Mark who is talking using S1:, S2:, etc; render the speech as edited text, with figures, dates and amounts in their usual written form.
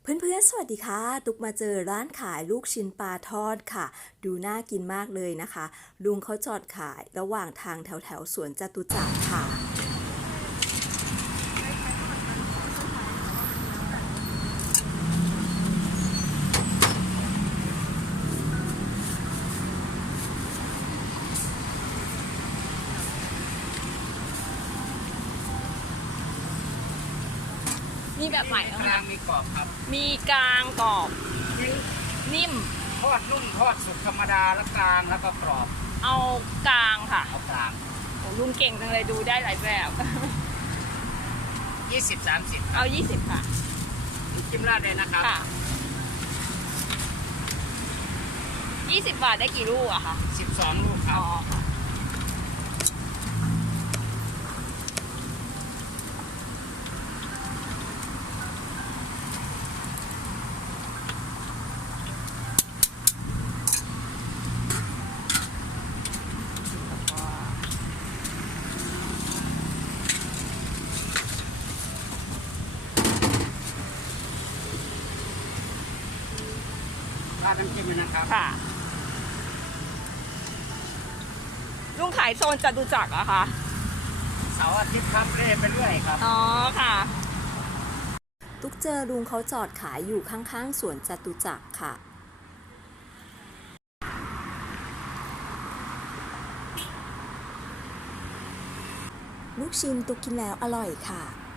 S1: เพื่อนๆสวัสดีค่ะตุกมาเจอร้านขายลูกชิ้นปลาทอดค่ะดูน่ากินมากเลยนะคะลุงเขาจอดขายระหว่างทางแถวสวนจตุจักรค่ะ
S2: มีแบบไหน
S3: กลางมีกรอบครับ
S2: มีกลางกรอบนิ่ม
S3: ทอดนุ่มทอดสุกธรรมดาแล้วกลางแล้วก็กรอบ
S2: เอากลางค่ะ
S3: เอากลาง
S2: โอ้ลุงเก่งจังเลยดูได้หลายแบบ
S3: 20-30
S2: เอา 20 ค่ะ
S3: จิ้มราดเลยนะครับ
S2: ค่ะ 20 บาทได้กี่ลูกอะคะ
S3: 12 ลูกครั
S2: อ๋
S3: บ
S2: อค่ะ
S3: ราดน้ำจิ้มเลยนะครับ
S2: ค่ะ ลุงขายโซนจตุจักรอะคะ
S3: เสาร์อาทิตย์ครับเร่ไปเรื่อยครับ
S2: อ๋อค่ะ
S1: ตุกเจอลุงเขาจอดขายอยู่ข้างๆสวนจตุจักรค่ะลูกชิ้นตุกกินแล้วอร่อยค่ะ